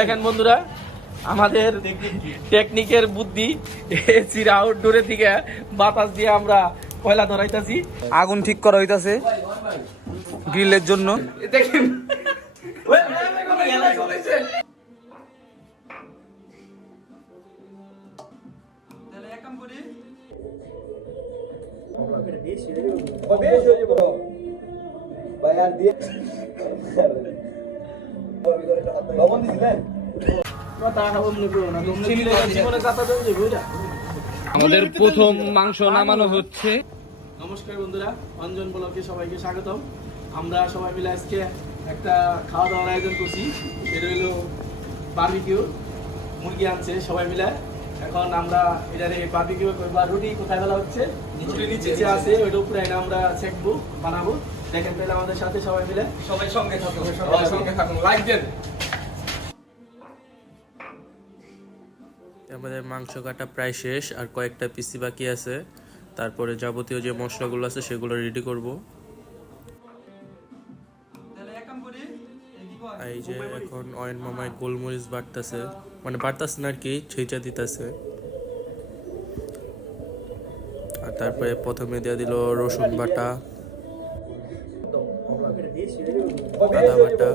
দেখেন বন্ধুরা আমাদের টেকনিকের বুদ্ধি চিরা আউটডোরের দিকে বাতাস দিয়ে আমরা কয়লা ধরাইতাছি। আগুন ঠিক করা হইতাছে গ্রিলের জন্য। দেখেন। আমাদের প্রথম মাংস নামানো হচ্ছে। নমস্কার বন্ধুরা অঞ্জন ব্লকে সবাইকে স্বাগতম। আমরা সবাই মিলে আজকে একটা খাওয়া দাওয়ার আয়োজন করছি। এটা হলো বার্বিকিউ মুরগি আনছে সবাই মিলে। এখন আমরা এটারে বার্বিকিউ বা রুটি কোথায় ফেলা হচ্ছে? রুটি নিচে আছে ওইটা উপরে এনে আমরা সেকবো বানাবো। দেখেন তাহলে আমাদের সাথে সবাই মিলে। সবাই সঙ্গে থাকুন। সবাই সঙ্গে থাকুন। লাইক দেন। আমাদের মাংস কাটা প্রায় শেষ, আর কয়েকটা পিসি বাকি আছে। তারপরে যাবতীয় যে মশলাগুলো আছে সেগুলো রেডি করব। এই যে এখন অয়েন মামায় গোলমরিচ বাটতেছে। মানে বাটতাছে না আর কি, ছেঁচা দিতেছে। আর তারপরে প্রথমে দিয়ে দিল রসুন বাটা, আদা বাটা।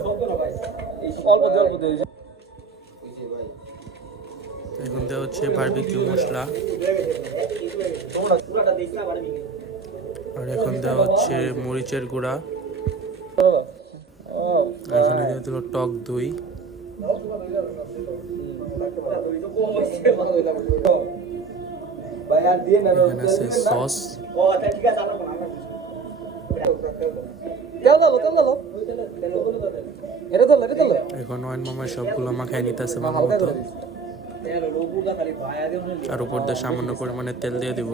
এখন দেওয়া হচ্ছে বারবিকিউ মশলা। আর এখন দেওয়া হচ্ছে মরিচের গুঁড়া। এখানে দিল টক দই। এখানে আছে সস এখন ওয়াইন মামায় সবগুলো মাখায় নিতেছে ভালো মতো। আর উপর দিয়ে সামান্য পরিমাণে তেল দিয়ে দিব।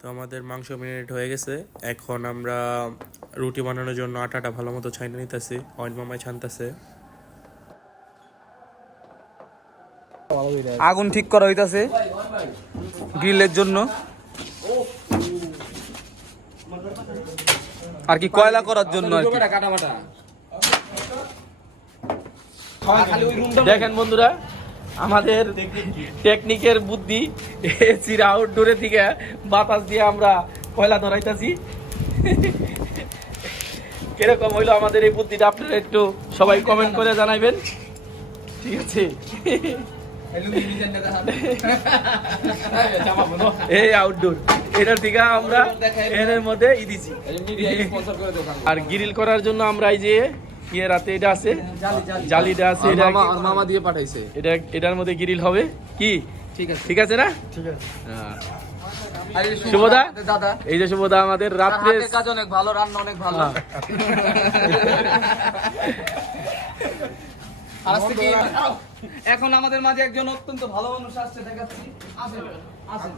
তো আমাদের মাংস মিনিট হয়ে গেছে। এখন আমরা রুটি বানানোর জন্য আটাটা ভালো মতো ছাইনে নিতেছি। অয়েন মামায় ছানতেছে। আগুন ঠিক করা হইতাছে। গ্রিলের জন্য। আর কি কয়লা করার জন্য আর কি? দেখেন বন্ধুরা আমাদের টেকনিকের বুদ্ধি চিরা আউটডোরে থেকে বাতাস দিয়ে আমরা কয়লা ধরাইতেছি। কীরকম হইল আমাদের এই বুদ্ধিটা? আপনারা একটু সবাই কমেন্ট করে জানাইবেন। ঠিক আছে? এই আউটডোর এটার থেকে আমরা এর মধ্যে ই দিছি। আর গ্রিল করার জন্য আমরা এই যে ইয়ে রাতে এটা আছে? জালিটা আছে এটা মামা দিয়ে পাঠাইছে। এটা এটার মধ্যে গ্রিল হবে? কি? ঠিক আছে। ঠিক আছে না? ঠিক আছে। হ্যাঁ। শুভদা? দাদা। এই যে শুভদা আমাদের রাত্রে কাজ অনেক ভালো রান্না অনেক ভালো। হ্যাঁ। এখন আমাদের মাঝে একজন অত্যন্ত ভালো মানুষ আসছে দেখাচ্ছি। আসেন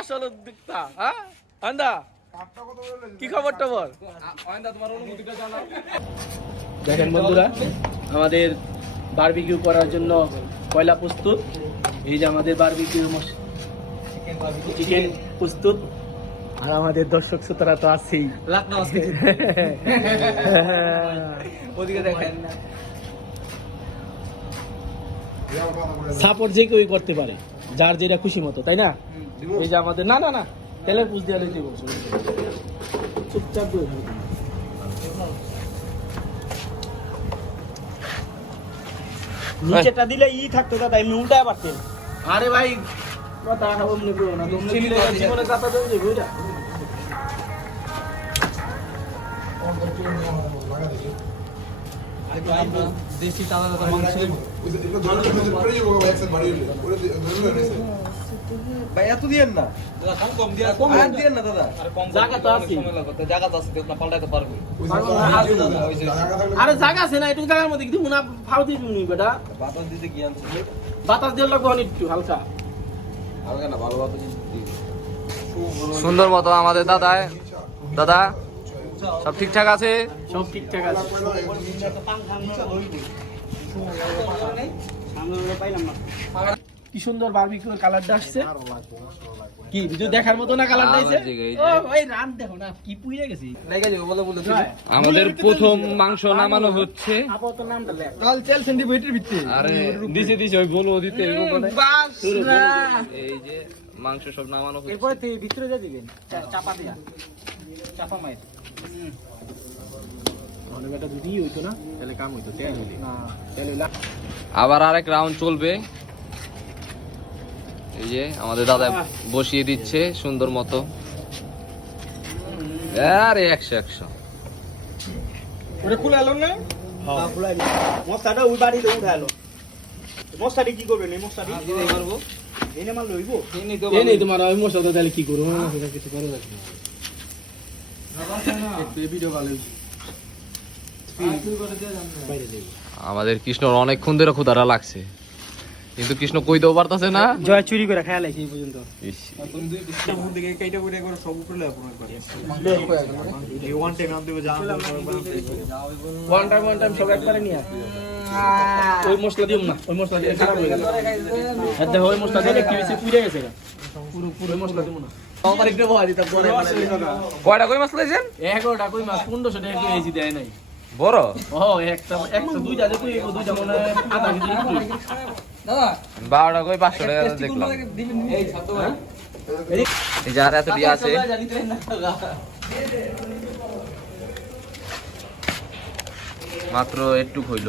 আসল উদ্যোক্তা হ্যাঁ? ওয়ান্দা কি খবর টবর দেখেন বন্ধুরা আমাদের বারবিকিউ করার জন্য কয়লা প্রস্তুত? এই যে আমাদের বারবিকিউ চিকেন প্রস্তুত। আমাদের দর্শক শ্রোতারা তো আছেই। ওদিকে দেখেন। সাপোর্ট যে কেউই করতে পারে যার যেটা খুশি মতো তাই না? এই যে আমাদের না না না তেলের পুষ দিয়ে দিব চুপচাপ নিচেটা দিলে ই থাকতো দাদা এমনি উল্টায় পারতেন। আরে ভাই কথা অমনি করো না জীবনে দেবে এত দিয়েন না কম কম দিয়া না দাদা জায়গা তো তো আছে আপনি পাল্টাইতে পারবে আরে জায়গা আছে না একটু জায়গার মধ্যে কিন্তু না ফাউ দিবি বেটা বাতাস দিতে কি বাতাস দিয়ে লাগবে একটু হালকা হালকা না ভালো বাতাস সুন্দর মতো আমাদের দাদা দাদা সব ঠিকঠাক আছে? সব ঠিকঠাক আছে। কি সুন্দর বারবিকিউর কালারটা আসছে। কি বিজু দেখার মতো না কালারটা ও। ওই রান দেখো না কি পুইরে গেছি। লেগে যাবে বলে বলে আমাদের প্রথম মাংস নামানো হচ্ছে। আপাতত নামটা লেখ। চেল সেন্টি বইটির ভিত্তি আরে দিছে দিছে ওই দিতে এই যে মাংস সব নামানো হচ্ছে। এরপরে ভিতরে যা দিবেন চাপা দিয়া। চাপা মাইর। আবার আরেক রাউন্ড চলবে। এই যে আমাদের দাদা বসিয়ে দিচ্ছে সুন্দর মতো। আরে একশো একশো। খুলে এলো না? মশলাটা ওই বাড়িতে উঠালো মশলাটি কি করবেন এই মশলাটি এনে মাল লইব এই তোমার ওই মশলা তাহলে কি করব? সেটা কিছু করে রাখব ভিডিও ভালো বাইরে দেবো আমাদের কৃষ্ণর অনেকক্ষণ ধরে ক্ষুধারা লাগছে। কিন্তু কৃষ্ণ কই কইতেও পারতাছে না। জয় চুরি করে খেয়াল আছে এই পর্যন্ত। ওয়ান টাইম দেবো সব একবারে নিয়ে আসি ওই মশলা দিও না ওই মশলা দিয়ে খারাপ হয়ে আর দেখো ওই মশলা দিয়ে কি বেশি পুড়ে গেছে পুরো পুরো মশলা দিব না। আমার একটু ভয় দিতাম। পরে কয়টা কই মাছ লাইছেন এগারোটা কই মাছ পনেরোশো টাকা একটু দেয় নাই। বড়? ও একটা একটা দুইটা যে দুইটা মনে আধা কেজি বারোটা কই পাঁচশো টাকা দেখলাম। এই যে এত দিয়ে আছে। মাত্র একটু হইল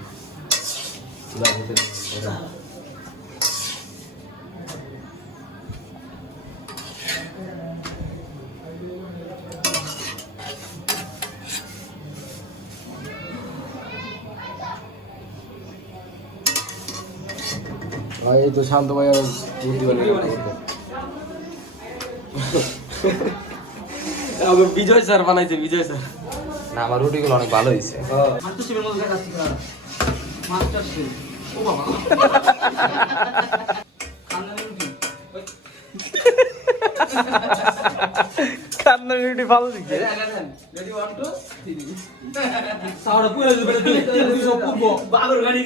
এই তো শান্ত ভাই বিজয় স্যার বানাইছে বিজয় স্যার। না আমার রুটিগুলো অনেক ভালো হয়েছে ও বাবা রুটি ভালো দিকে পুরো গাড়ি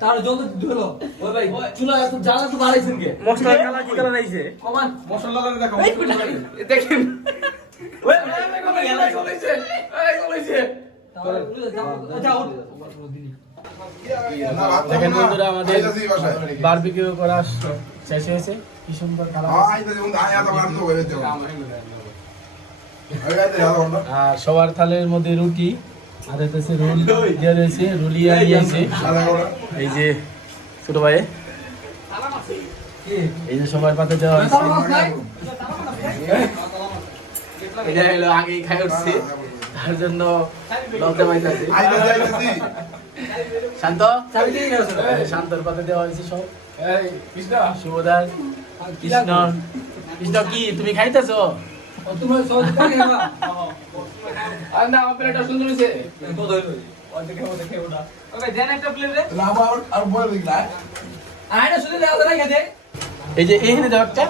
তার যত ওই ভাই চুলা এত জ্বালা তো বাড়াইছেন কে মশলা কি কমান মশলা লাগে দেখো দেখেন ওই কমে গেল কমেছে এই কমেছে দেখেন বন্ধুরা আমাদের বারবিকিউ করা শেষ হয়েছে? কি সুন্দর আর সবার থালের মধ্যে রুটি আর রুল দেওয়া রয়েছে রুলিয়া দিয়েছে এই যে ছোট ভাই। এই যে সবার পাতে দেওয়া হয়েছে এটা হলো আগেই খাই উঠছে। তার জন্য লজ্জা পাইতেছে। শান্ত? শান্তর পাতে দেওয়া হয়েছে সব। শুভদাস কৃষ্ণ। কৃষ্ণ। কি? তুমি খাইতেছো? আর না আমার প্লেটটা সুন্দর হয়েছে। এই যে এইখানে দাও একটা।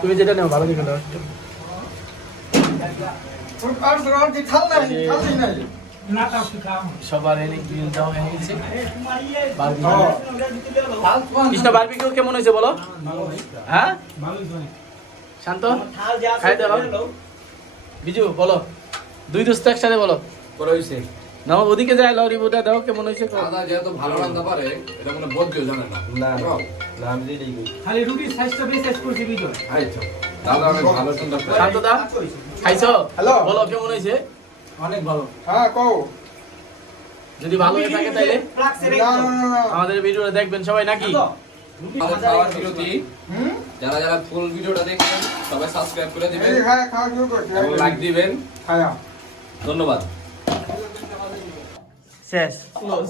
তুমি যেটা নাও ভালো দেখে দাও একটা সবার কৃষ্ণ বারবিকিউ কেমন হয়েছে বলো? হ্যাঁ? শান্ত? খাই দাও। বিজু বলো। দুই দোস্ত একসাথে বলো। না ওদিকে যায় লরি বোটা দাও কেমন হয়েছে? দাদা যেহেতু ভালো রান্না পারে এটা কোনো বোধকেও জানে না। না না। আমি খালি রুটির সাইজটা বেশ শেষ করছি বিজয়। আচ্ছা। দাদা অনেক ভালো সুন্দর শান্ত খাইছো? হ্যালো। বলো কেমন হয়েছে? অনেক ভালো। হ্যাঁ কও। যদি ভালো হয়ে থাকে তাহলে আমাদের ভিডিওটা দেখবেন সবাই নাকি? যারা যারা ফুল ভিডিওটা দেখবেন সবাই সাবস্ক্রাইব করে দিবেন। করছে এবং লাইক দিবেন। খায়া ধন্যবাদ। শেষ। ক্লোজ